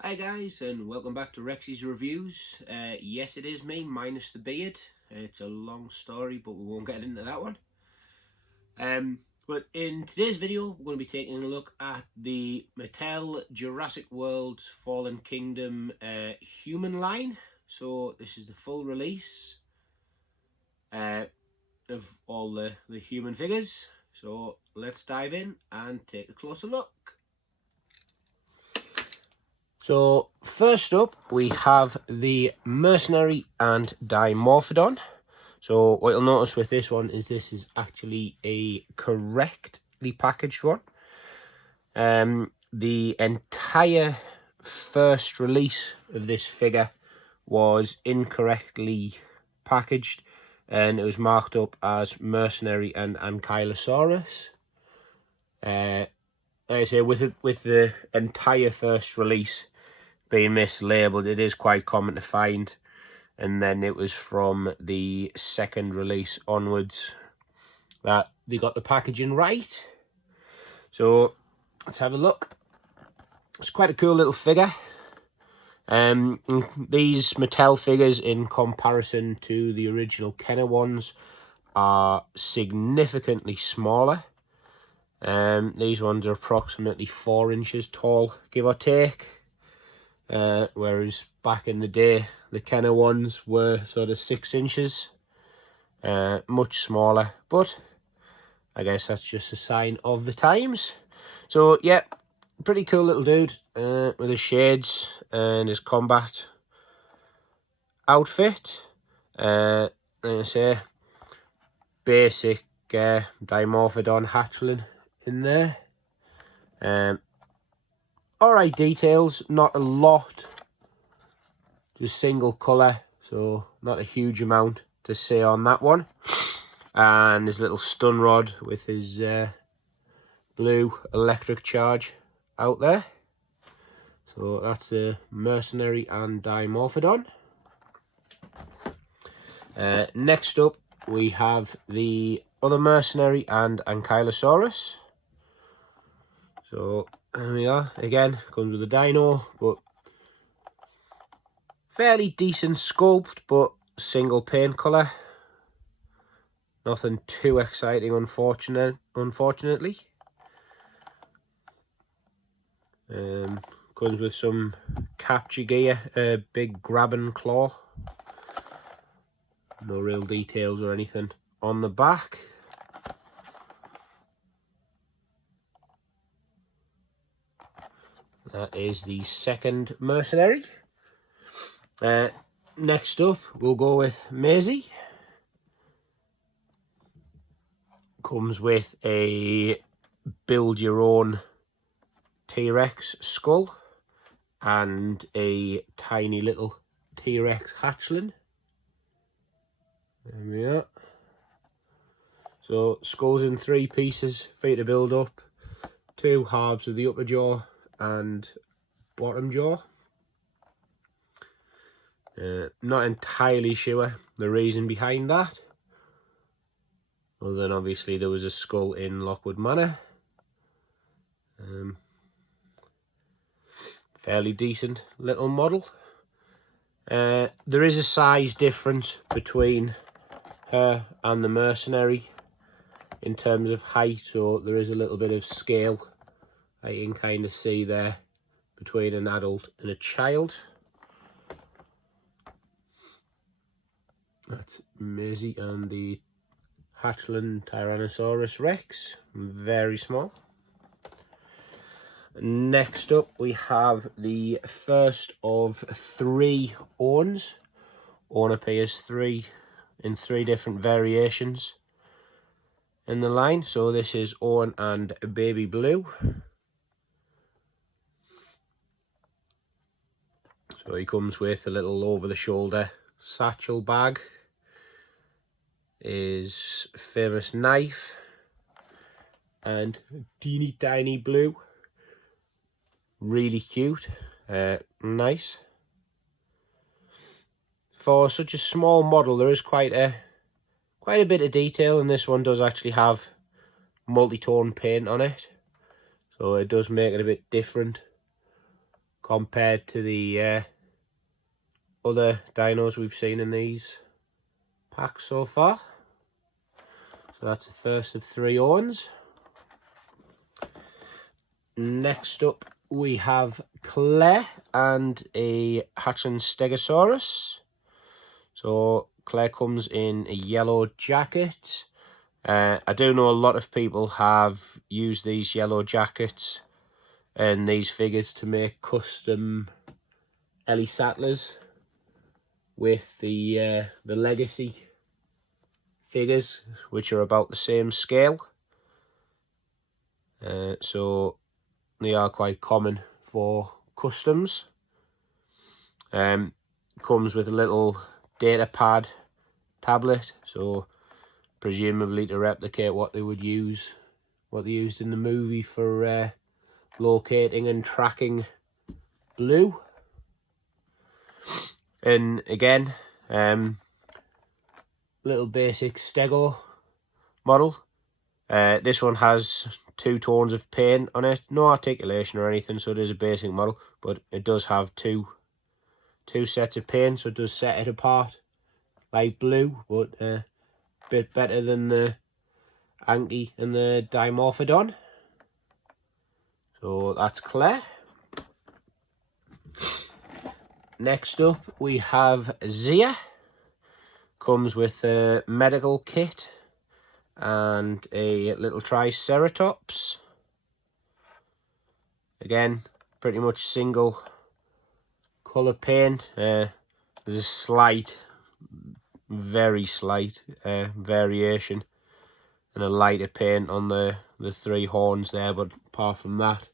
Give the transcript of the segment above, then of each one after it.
Hi guys, and welcome back to Rexy's Reviews. Yes, it is me, minus the beard. It's a long story, but we won't get into that one. But in today's video, we're going to be taking a look at the Mattel Jurassic World Fallen Kingdom human line. So this is the full release of all the human figures. So let's dive in and take a closer look. So first up, we have the Mercenary and Dimorphodon. So what you'll notice with this one is this is actually a correctly packaged one. The entire first release of this figure was incorrectly packaged, and it was marked up as Mercenary and Ankylosaurus. Like I say, with the entire first release being mislabeled, it is quite common to find, and then it was from the second release onwards that they got the packaging right. So let's have a look. It's quite a cool little figure. These Mattel figures, in comparison to the original Kenner ones, are significantly smaller. These ones are approximately 4 inches tall, give or take. Whereas back in the day, the Kenner ones were sort of 6 inches, much smaller, but I guess that's just a sign of the times. So yeah, pretty cool little dude with his shades and his combat outfit. Like I say, basic Dimorphodon hatchling in there. Alright details, not a lot, just single colour, so not a huge amount to say on that one. And his little stun rod with his blue electric charge out there. So that's a Mercenary and Dimorphodon. Next up, we have the other Mercenary and Ankylosaurus. So there we are. Again, comes with a dino, but fairly decent sculpt, but single paint colour. Nothing too exciting, unfortunately. Comes with some capture gear, a big grab and claw. No real details or anything on the back. That is the second Mercenary. Next up, we'll go with Maisie. Comes with a build your own T-Rex skull and a tiny little T-Rex hatchling. There we are. So skull's in 3 pieces for you to build up. 2 halves of the upper jaw and bottom jaw. Not entirely sure the reason behind that, other than obviously there was a skull in Lockwood Manor. Fairly decent little model. There is a size difference between her and the Mercenary in terms of height, so there is a little bit of scale I can kind of see there between an adult and a child. That's Maisie and the hatchling Tyrannosaurus Rex, very small. Next up, we have the first of 3 Orns. Orn appears in 3 different variations in the line. So this is Orn and Baby Blue. So he comes with a little over-the-shoulder satchel bag, his famous knife, and teeny tiny blue. Really cute, nice. For such a small model, there is quite a bit of detail, and this one does actually have multi-tone paint on it, so it does make it a bit different compared to the other dinos we've seen in these packs so far. So that's the first of 3 Owens. Next up we have Claire and a Hatchling Stegosaurus. So Claire comes in a yellow jacket. I do know a lot of people have used these yellow jackets and these figures to make custom Ellie Sattlers with the legacy figures, which are about the same scale. So they are quite common for customs. Comes with a little data pad tablet, so presumably to replicate what they would use, what they used in the movie for locating and tracking Blue. And again, little basic Stego model. This one has 2 tones of paint on it, no articulation or anything, so it is a basic model, but it does have two sets of paint, so it does set it apart like Blue, but a bit better than the Anki and the Dimorphodon. So that's Claire. Next up we have Zia. Comes with a medical kit and a little Triceratops. Again, pretty much single colour paint. There's a slight, very slight variation and a lighter paint on the 3 horns there, but apart from that,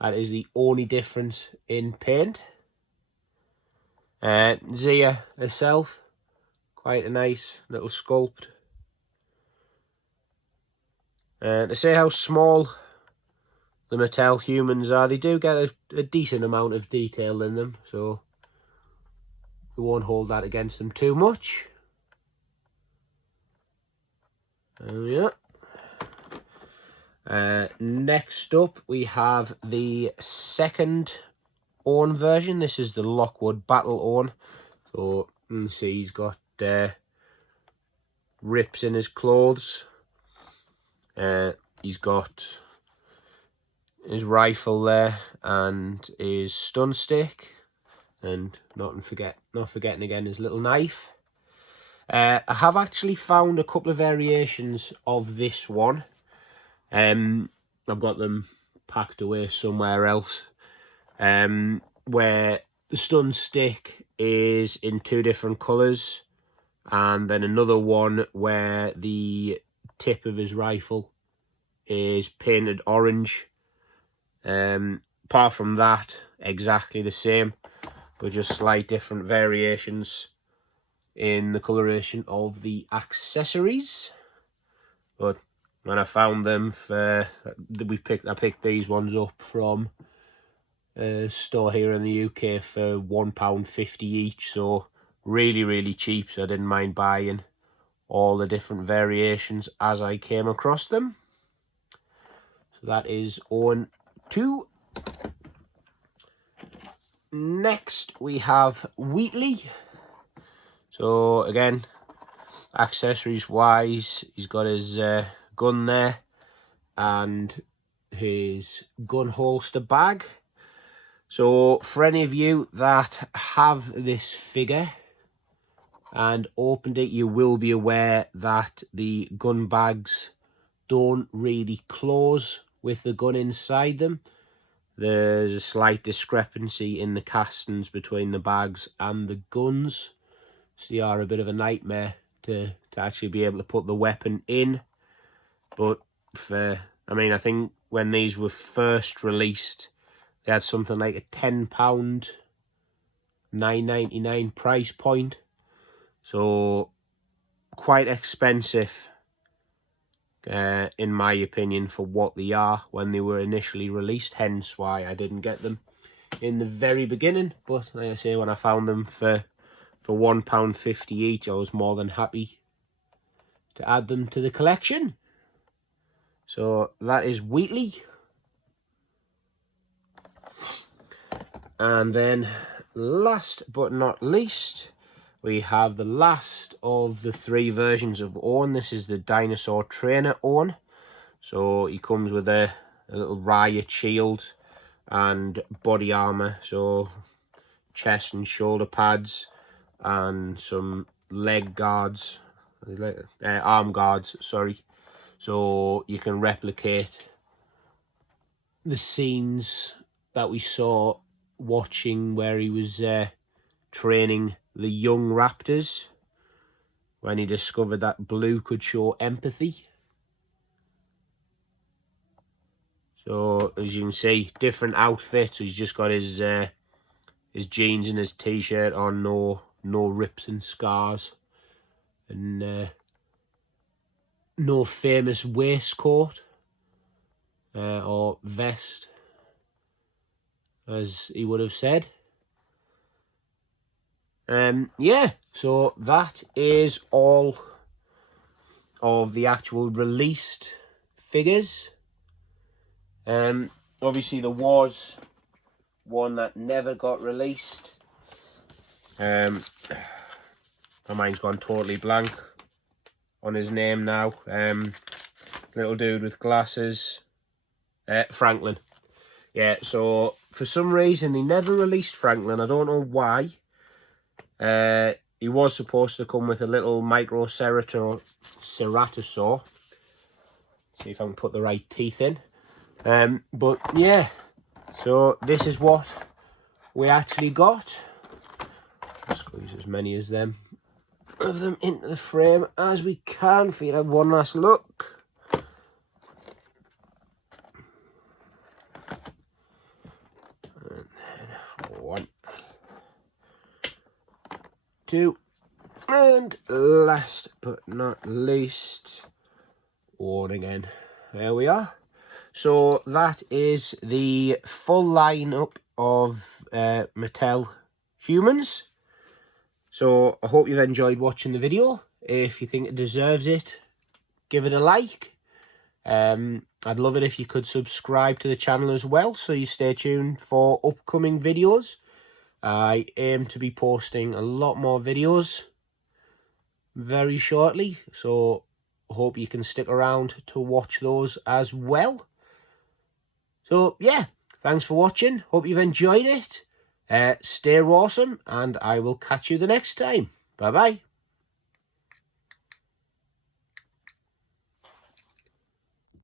that is the only difference in paint. Zia herself, quite a nice little sculpt. To say how small the Mattel humans are, they do get a decent amount of detail in them, so we won't hold that against them too much. Yeah. Next up we have the second Owen version. This is the Lockwood Battle Owen. So you can see he's got rips in his clothes. He's got his rifle there and his stun stick, and not forgetting again his little knife. I have actually found a couple of variations of this one. I've got them packed away somewhere else, where the stun stick is in 2 different colours, and then another one where the tip of his rifle is painted orange. Apart from that, exactly the same, but just slight different variations in the coloration of the accessories. But when I found them, I picked these ones up from a store here in the UK for £1.50 each, so really cheap, so I didn't mind buying all the different variations as I came across them. So that is Owen 2. Next we have Wheatley. So again, accessories wise, he's got his gun there and his gun holster bag. So for any of you that have this figure and opened it, you will be aware that the gun bags don't really close with the gun inside them. There's a slight discrepancy in the castings between the bags and the guns, so they are a bit of a nightmare to actually be able to put the weapon in. But I think when these were first released, they had something like a £10, $9.99 price point, so quite expensive in my opinion for what they are when they were initially released, hence why I didn't get them in the very beginning. But like I say, when I found them for £1.50 each, I was more than happy to add them to the collection. So that is Wheatley. And then last but not least, we have the last of the 3 versions of Owen. This is the Dinosaur Trainer Owen. So he comes with a little riot shield and body armor, so chest and shoulder pads, and some leg guards, arm guards, sorry. So you can replicate the scenes that we saw watching where he was training the young raptors when he discovered that blue could show empathy. So as you can see, different outfits. He's just got his jeans and his t-shirt on, no rips and scars, and no famous waistcoat or vest, as he would have said. Yeah, so that is all of the actual released figures. Obviously there was one that never got released. My mind's gone totally blank on his name now. Little dude with glasses, Franklin. Yeah, so for some reason they never released Franklin. I don't know why. He was supposed to come with a little ceratosaur. See if I can put the right teeth in. But yeah, so this is what we actually got. Squeeze as many of them into the frame as we can for you to have one last look. And then 1, 2, and last but not least, one again. There we are. So that is the full lineup of Mattel humans. So I hope you've enjoyed watching the video. If you think it deserves it, give it a like. I'd love it if you could subscribe to the channel as well, so you stay tuned for upcoming videos. I aim to be posting a lot more videos very shortly, so I hope you can stick around to watch those as well. So yeah, thanks for watching. Hope you've enjoyed it. Stay awesome, and I will catch you the next time. Bye bye.